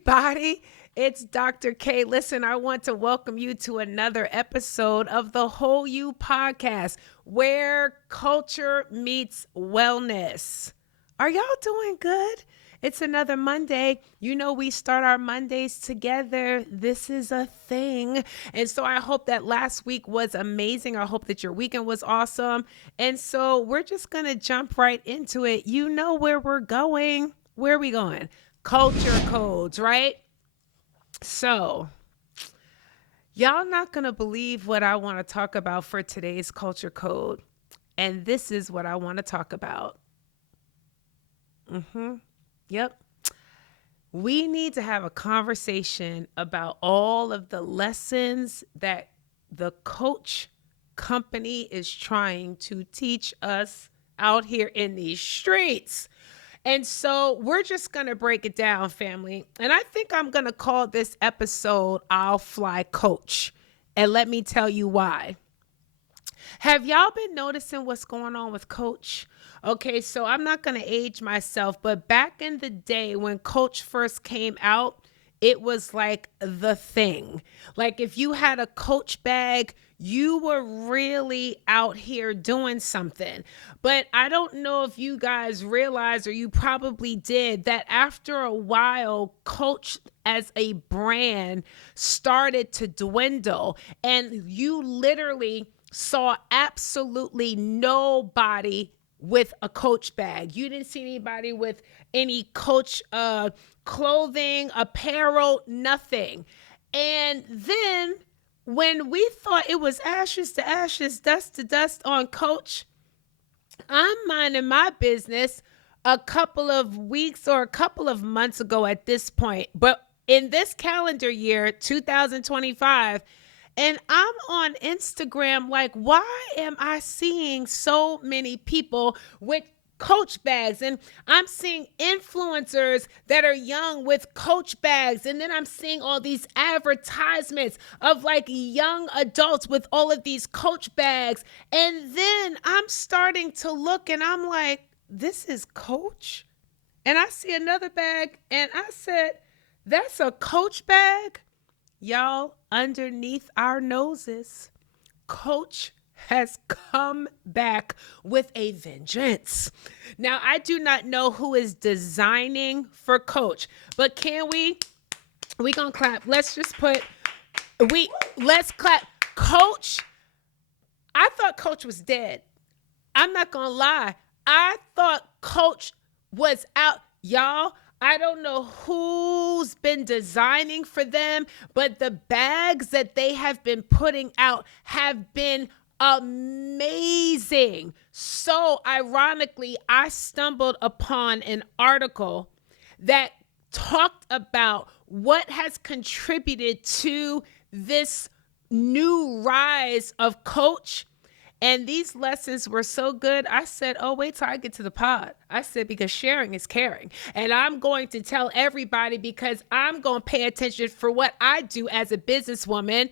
everybody. It's Dr. K. Listen, I want to welcome you to another episode of the Whole You podcast, where culture meets wellness. Are y'all doing good? It's another Monday. You know, we start our Mondays together. This is a thing. And so I hope that last week was amazing. I hope that your weekend was awesome. And so we're just going to jump right into it. You know where we're going. Where are we going? Culture codes, right? So, y'all not going to believe what I want to talk about for today's culture code. And this is what I want to talk about. Yep. We need to have a conversation about all of the lessons that the coach company is trying to teach us out here in these streets. And so we're just going to break it down, family. And I think I'm going to call this episode I'll Fly Coach. And let me tell you why. Have y'all been noticing what's going on with Coach? Okay, so I'm not going to age myself, but back in the day when Coach first came out, it was like the thing. Like if you had a Coach bag, you were really out here doing something. But I don't know if you guys realize, or you probably did, that after a while, Coach as a brand started to dwindle, and you literally saw absolutely nobody with a Coach bag. You didn't see anybody with any Coach clothing, apparel, nothing. And then when we thought it was ashes to ashes, dust to dust on Coach, I'm minding my business a couple of weeks or a couple of months ago at this point. But in this calendar year, 2025, and I'm on Instagram like, why am I seeing so many people with Coach bags? And I'm seeing influencers that are young with Coach bags. And then I'm seeing all these advertisements of like young adults with all of these Coach bags. And then I'm starting to look and I'm like, this is Coach? And I see another bag and I said, that's a Coach bag? Y'all, underneath our noses, Coach has come back with a vengeance. Now, I do not know who is designing for Coach, but can we gonna clap. Let's just put, let's clap. Coach, I thought Coach was dead. I'm not gonna lie. I thought Coach was out. Y'all, I don't know who's been designing for them, but the bags that they have been putting out have been amazing. So ironically, I stumbled upon an article that talked about what has contributed to this new rise of Coach. And these lessons were so good. I said, oh, wait till I get to the pod. I said, because sharing is caring. And I'm going to tell everybody because I'm going to pay attention for what I do as a businesswoman.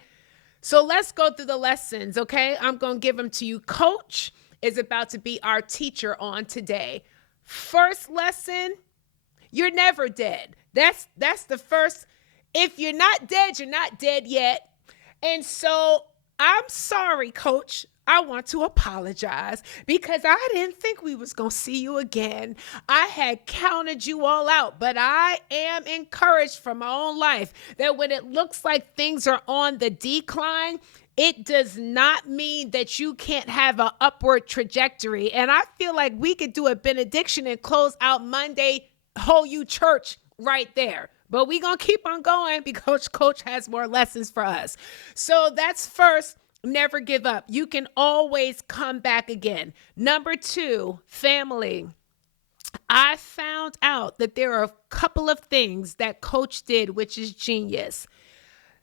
So let's go through the lessons, okay? I'm going to give them to you. Coach is about to be our teacher on today. First lesson, you're never dead. That's the first. If you're not dead, you're not dead yet. And so I'm sorry, Coach. I want to apologize because I didn't think we was going to see you again. I had counted you all out, but I am encouraged from my own life that when it looks like things are on the decline, it does not mean that you can't have an upward trajectory. And I feel like we could do a benediction and close out Monday, Whole You Church right there. But we're going to keep on going because Coach has more lessons for us. So that's first. Never give up. You can always come back again. Number 2, family. I found out that there are a couple of things that Coach did, which is genius.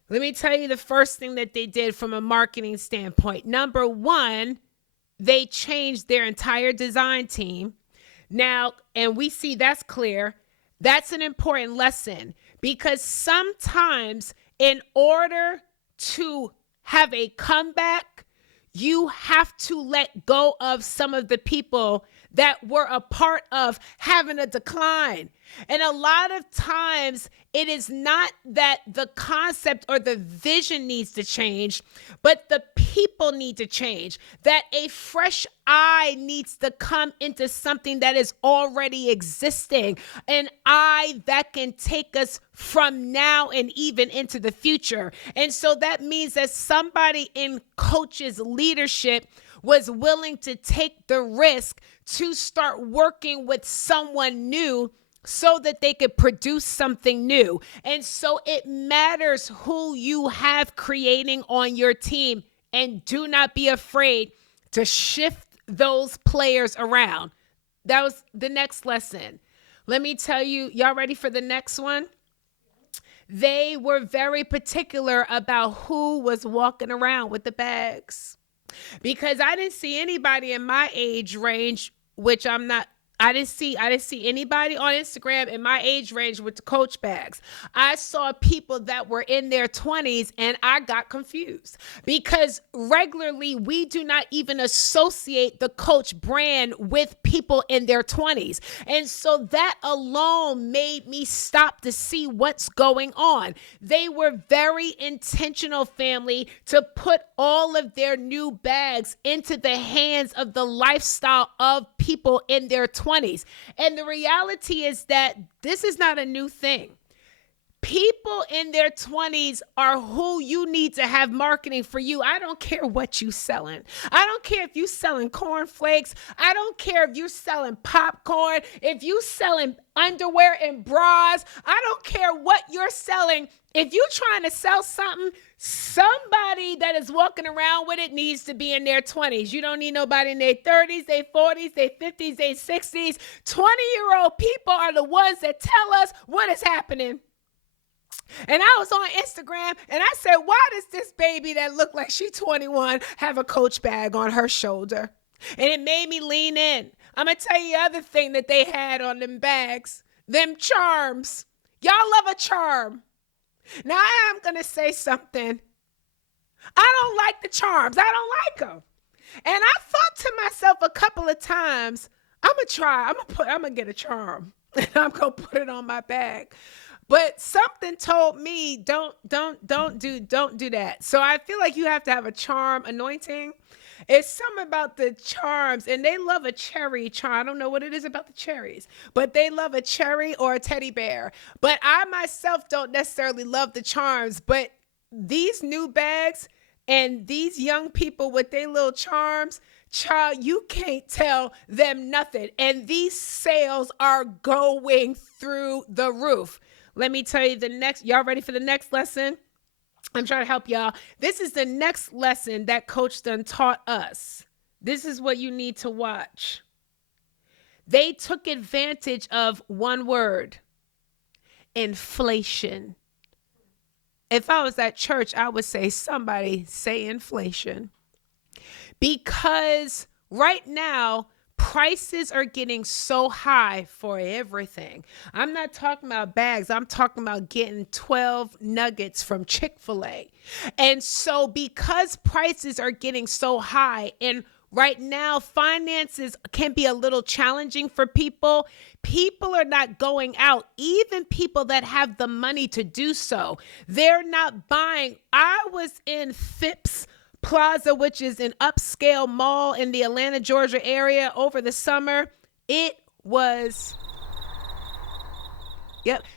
Let me tell you the first thing that they did from a marketing standpoint. Number 1, they changed their entire design team. Now, and we see that's clear. That's an important lesson because sometimes in order to have a comeback, you have to let go of some of the people that were a part of having a decline. And a lot of times it is not that the concept or the vision needs to change, but the people need to change. That a fresh eye needs to come into something that is already existing, an eye that can take us from now and even into the future. And so that means that somebody in Coach's leadership was willing to take the risk to start working with someone new so that they could produce something new. And so it matters who you have creating on your team, and do not be afraid to shift those players around. That was the next lesson. Let me tell you, y'all ready for the next one? They were very particular about who was walking around with the bags, because I didn't see anybody in my age range, which I didn't see anybody on Instagram in my age range with the Coach bags. I saw people that were in their 20s, and I got confused because regularly we do not even associate the Coach brand with people in their 20s. And so that alone made me stop to see what's going on. They were very intentional, family, to put all of their new bags into the hands of the lifestyle of people in their 20s. And the reality is that this is not a new thing. People in their 20s are who you need to have marketing for you. I don't care what you selling. I don't care if you selling cornflakes. I don't care if you're selling popcorn. If you selling underwear and bras, I don't care what you're selling. If you're trying to sell something, somebody that is walking around with it needs to be in their 20s. You don't need nobody in their 30s, their 40s, their 50s, their 60s. 20-year-old people are the ones that tell us what is happening. And I was on Instagram and I said, why does this baby that looked like she's 21 have a Coach bag on her shoulder? And it made me lean in. I'm going to tell you the other thing that they had on them bags, them charms. Y'all love a charm. Now I am going to say something. I don't like the charms. I don't like them. And I thought to myself a couple of times, I'm going to get a charm and I'm going to put it on my bag. But something told me, don't do that. So I feel like you have to have a charm anointing. It's something about the charms, and they love a cherry charm. I don't know what it is about the cherries, but they love a cherry or a teddy bear. But I myself don't necessarily love the charms, but these new bags and these young people with their little charms, child, you can't tell them nothing. And these sales are going through the roof. Let me tell you y'all ready for the next lesson? I'm trying to help y'all. This is the next lesson that Coach done taught us. This is what you need to watch. They took advantage of one word: inflation. If I was at church, I would say, somebody say inflation. Because right now, prices are getting so high for everything. I'm not talking about bags. I'm talking about getting 12 nuggets from Chick-fil-A. And so because prices are getting so high, and right now finances can be a little challenging for people, people are not going out. Even people that have the money to do so, they're not buying. I was in Phipps Plaza, which is an upscale mall in the Atlanta, Georgia area over the summer. It was,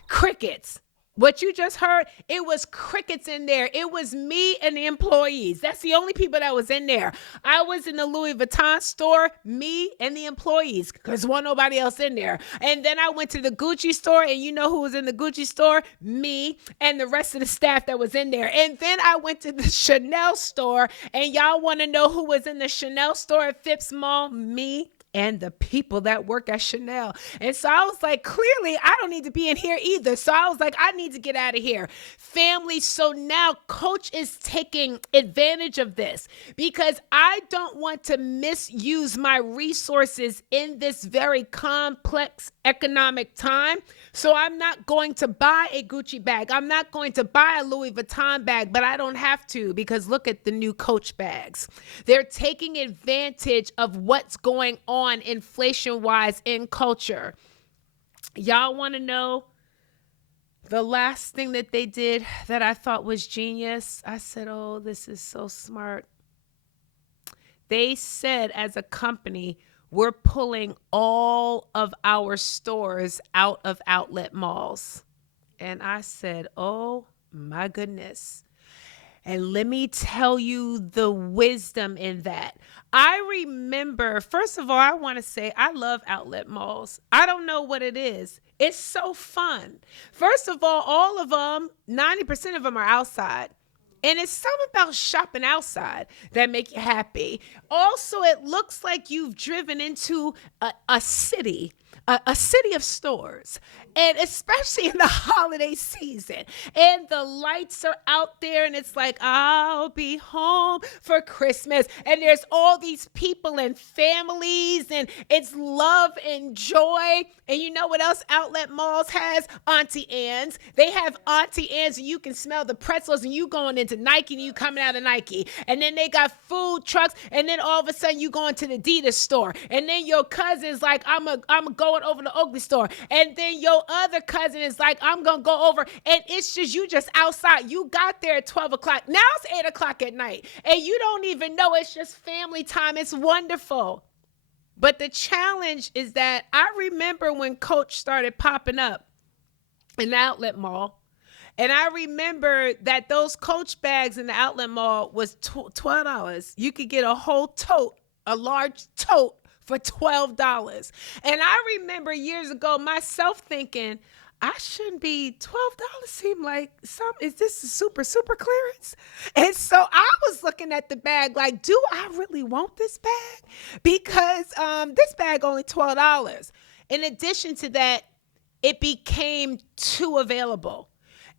crickets. What you just heard, it was crickets in there. It was me and the employees. That's the only people that was in there. I was in the Louis Vuitton store, me and the employees, because there wasn't nobody else in there. And then I went to the Gucci store, and you know who was in the Gucci store? Me and the rest of the staff that was in there. And then I went to the Chanel store, and y'all want to know who was in the Chanel store at Phipps Mall? Me and the people that work at Chanel. And so I was like, clearly, I don't need to be in here either. So I was like, I need to get out of here. Family, so now Coach is taking advantage of this because I don't want to misuse my resources in this very complex economic time. So I'm not going to buy a Gucci bag. I'm not going to buy a Louis Vuitton bag, but I don't have to, because look at the new Coach bags. They're taking advantage of what's going on inflation-wise in culture. Y'all want to know The last thing that they did that I thought was genius, I said, oh, this is so smart. They said, as a company, we're pulling all of our stores out of outlet malls. And I said, oh my goodness. And let me tell you the wisdom in that. I remember, first of all, I want to say I love outlet malls. I don't know what it is. It's so fun. First of all of them, 90% of them are outside. And it's something about shopping outside that make you happy. Also, it looks like you've driven into a city, a city of stores, and especially in the holiday season. And the lights are out there, and it's like, I'll be home for Christmas. And there's all these people and families, and it's love and joy. And you know what else Outlet Malls has? Auntie Anne's. They have Auntie Anne's, and you can smell the pretzels, and you going into Nike, and you coming out of Nike. And then they got food trucks, and then all of a sudden you going to the Adidas store. And then your cousin's like, I'm going over to Oakley store. And then your other cousin is like, I'm going to go over. And it's just, you just outside. You got there at 12 o'clock. Now it's 8 o'clock at night. And you don't even know. It's just family time. It's wonderful. But the challenge is that I remember when Coach started popping up in the outlet mall. And I remember that those Coach bags in the outlet mall was $12. You could get a whole tote, a large tote, for $12. And I remember years ago myself thinking, I shouldn't be $12 seem like is this a super clearance? And so I was looking at the bag like, do I really want this bag? Because this bag only $12. In addition to that, it became too available.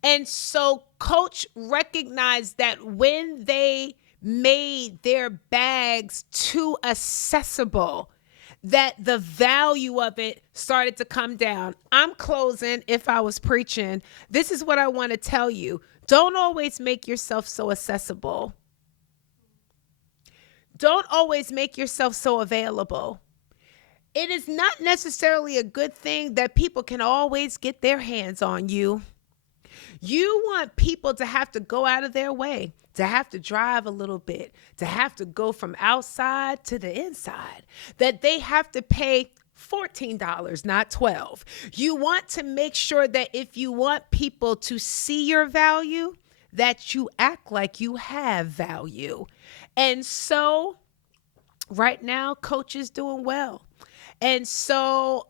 And so Coach recognized that when they made their bags too accessible, that the value of it started to come down. I'm closing. If I was preaching, this is what I want to tell you. Don't always make yourself so accessible. Don't always make yourself so available. It is not necessarily a good thing that people can always get their hands on you. You want people to have to go out of their way, to have to drive a little bit, to have to go from outside to the inside, that they have to pay $14, not $12. You want to make sure that if you want people to see your value, that you act like you have value. And so right now, Coach is doing well. And so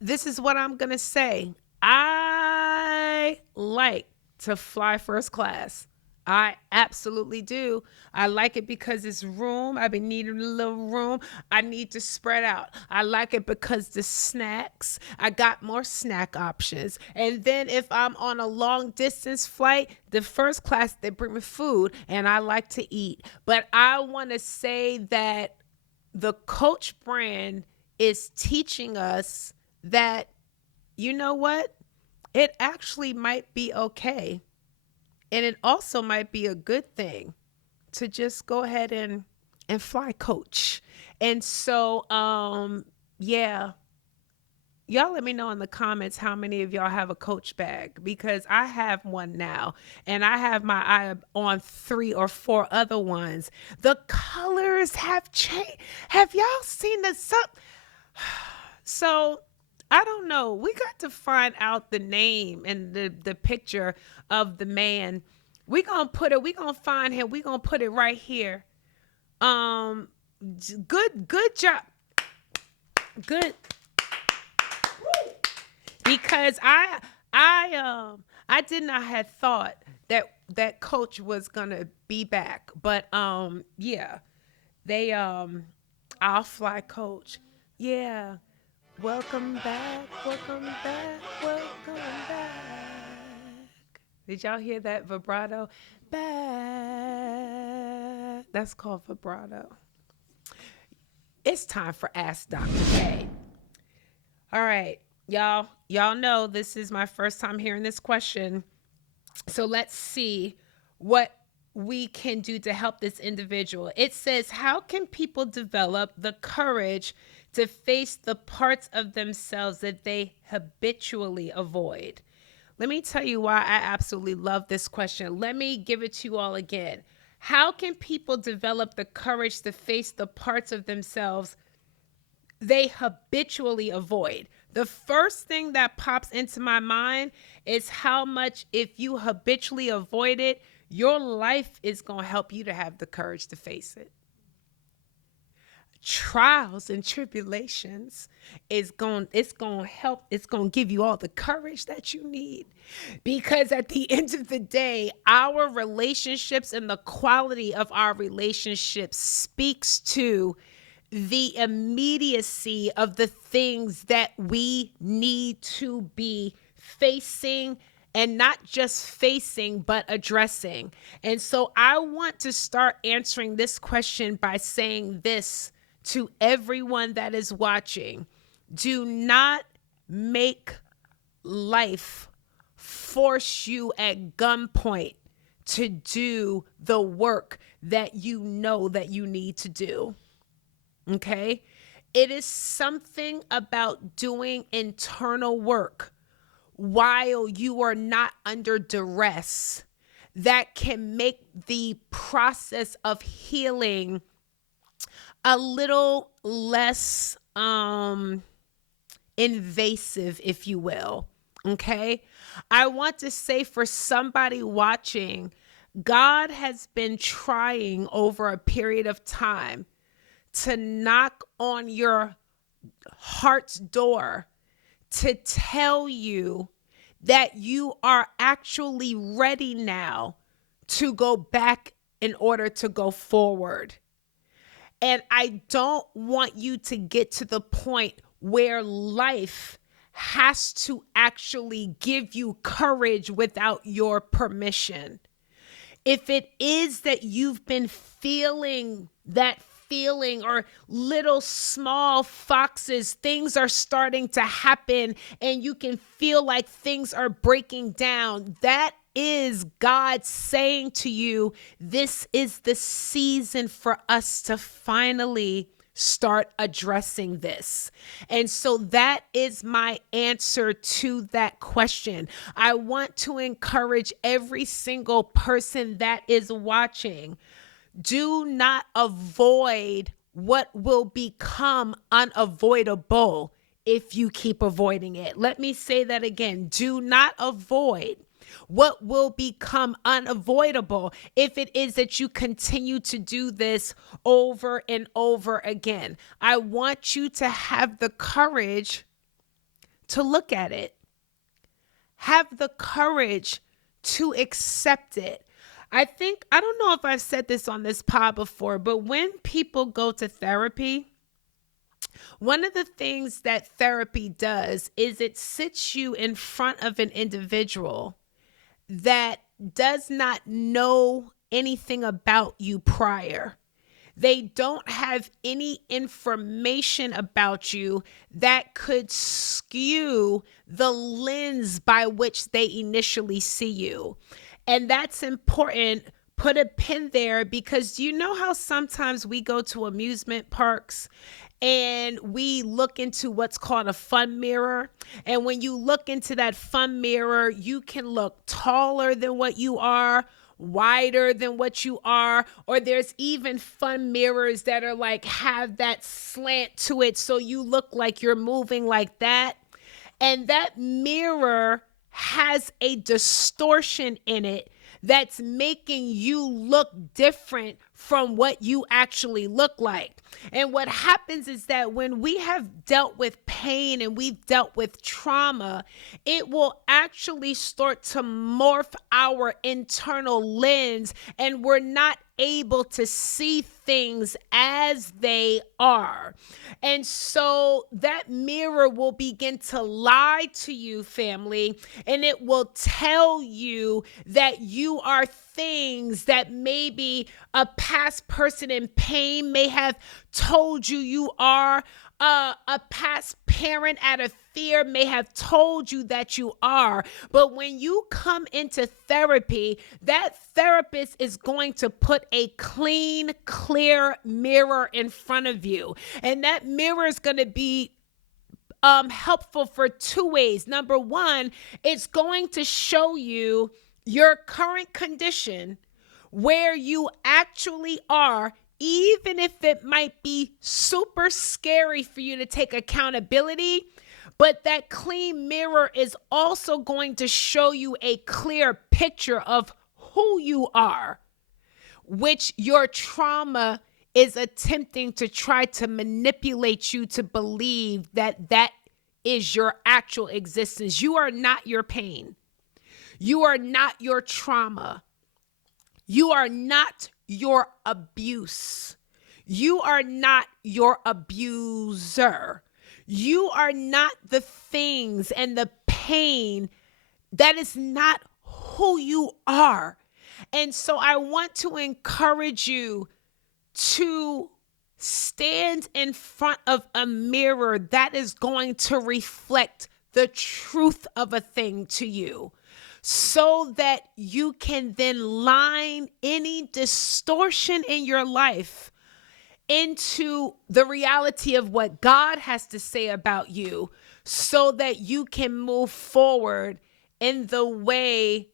this is what I'm going to say. I like to fly first class. I absolutely do. I like it because it's room. I've been needing a little room. I need to spread out. I like it because the snacks, I got more snack options. And then if I'm on a long distance flight, the first class, they bring me food and I like to eat. But I want to say that the Coach brand is teaching us that, you know what? It actually might be okay. And it also might be a good thing to just go ahead and fly Coach. And so, yeah, y'all let me know in the comments how many of y'all have a Coach bag, because I have one now and I have my eye on 3 or 4 other ones. The colors have changed. Have y'all seen the So I don't know. We got to find out the name and the picture of the man. We're going to find him. We're going to put it right here. Good job. Good. Because I did not have thought that Coach was going to be back. But yeah. They I'll fly Coach. Yeah. Welcome back, welcome back, welcome back. Did y'all hear that vibrato? Back. That's called vibrato. It's time for Ask Dr. K. All right, y'all know this is my first time hearing this question. So let's see what we can do to help this individual. It says, how can people develop the courage to face the parts of themselves that they habitually avoid? Let me tell you why I absolutely love this question. Let me give it to you all again. How can people develop the courage to face the parts of themselves they habitually avoid? The first thing that pops into my mind is how much, if you habitually avoid it, your life is going to help you to have the courage to face it. Trials and tribulations it's going to help, it's going to give you all the courage that you need, because at the end of the day, our relationships and the quality of our relationships speaks to the immediacy of the things that we need to be facing, and not just facing, but addressing. And so I want to start answering this question by saying this to everyone that is watching. Do not make life force you at gunpoint to do the work that you know that you need to do. Okay? It is something about doing internal work while you are not under duress that can make the process of healing a little less invasive, if you will. Okay? I want to say, for somebody watching, God has been trying over a period of time to knock on your heart's door to tell you that you are actually ready now to go back in order to go forward. And I don't want you to get to the point where life has to actually give you courage without your permission. If it is that you've been feeling that feeling, or little small foxes, things are starting to happen and you can feel like things are breaking down, that is God saying to you, this is the season for us to finally start addressing this. And so that is my answer to that question. I want to encourage every single person that is watching, do not avoid what will become unavoidable if you keep avoiding it. Let me say that again. Do not avoid what will become unavoidable if it is that you continue to do this over and over again. I want you to have the courage to look at it. Have the courage to accept it. I don't know if I've said this on this pod before, but when people go to therapy, one of the things that therapy does is it sits you in front of an individual that does not know anything about you prior. They don't have any information about you that could skew the lens by which they initially see you. And that's important. Put a pin there, because you know how sometimes we go to amusement parks and we look into what's called a fun mirror. And when you look into that fun mirror, you can look taller than what you are, wider than what you are, or there's even fun mirrors that are like have that slant to it so you look like you're moving like that. And that mirror has a distortion in it that's making you look different from what you actually look like. And what happens is that when we have dealt with pain and we've dealt with trauma, it will actually start to morph our internal lens, and we're not able to see things as they are. And so that mirror will begin to lie to you, family, and it will tell you that you are things that maybe a past person in pain may have told you you are. A past parent out of fear may have told you that you are. But when you come into therapy, that therapist is going to put a clean, clear mirror in front of you. And that mirror is going to be helpful for two ways. Number one, it's going to show you your current condition, where you actually are, even if it might be super scary for you to take accountability. But that clean mirror is also going to show you a clear picture of who you are, which your trauma is attempting to try to manipulate you to believe that that is your actual existence. You are not your pain. You are not your trauma. You are not your abuse. You are not your abuser. You are not the things and the pain. That is not who you are. And so I want to encourage you to stand in front of a mirror that is going to reflect the truth of a thing to you, so that you can then line any distortion in your life into the reality of what God has to say about you, so that you can move forward in the way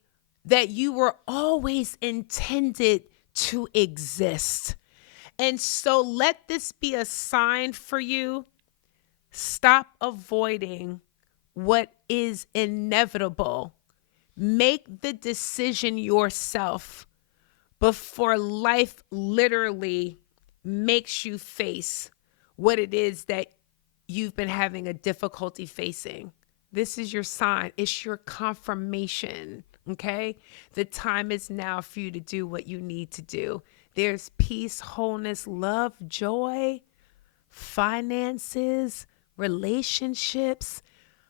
that you were always intended to exist. And so let this be a sign for you. Stop avoiding what is inevitable. Make the decision yourself before life literally makes you face what it is that you've been having a difficulty facing. This is your sign. It's your confirmation, okay? The time is now for you to do what you need to do. There's peace, wholeness, love, joy, finances, relationships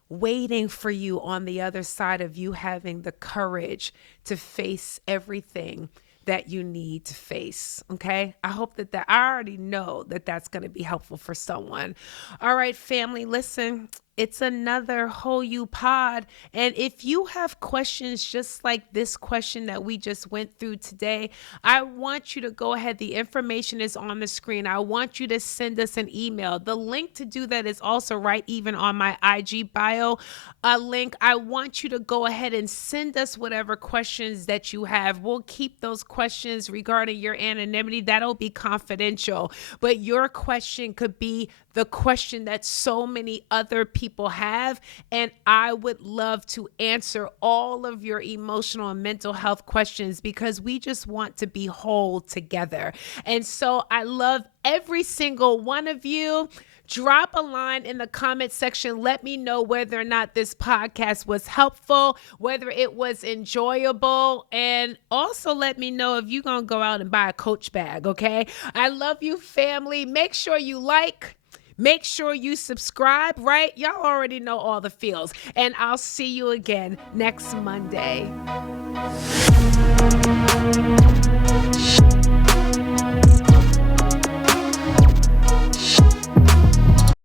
waiting for you on the other side of you having the courage to face everything that you need to face. Okay. I hope that I already know that that's going to be helpful for someone. All right, family, listen, it's another Whole You Pod. And if you have questions just like this question that we just went through today, I want you to go ahead. The information is on the screen. I want you to send us an email. The link to do that is also right even on my IG bio link. I want you to go ahead and send us whatever questions that you have. We'll keep those questions regarding your anonymity. That'll be confidential. But your question could be the question that so many other people have, and I would love to answer all of your emotional and mental health questions, because we just want to be whole together. And so I love every single one of you. Drop a line in the comment section. Let me know whether or not this podcast was helpful, whether it was enjoyable, and also let me know if you're going to go out and buy a Coach bag, okay? I love you, family. Make sure you like. Make sure you subscribe, right? Y'all already know all the feels. And I'll see you again next Monday.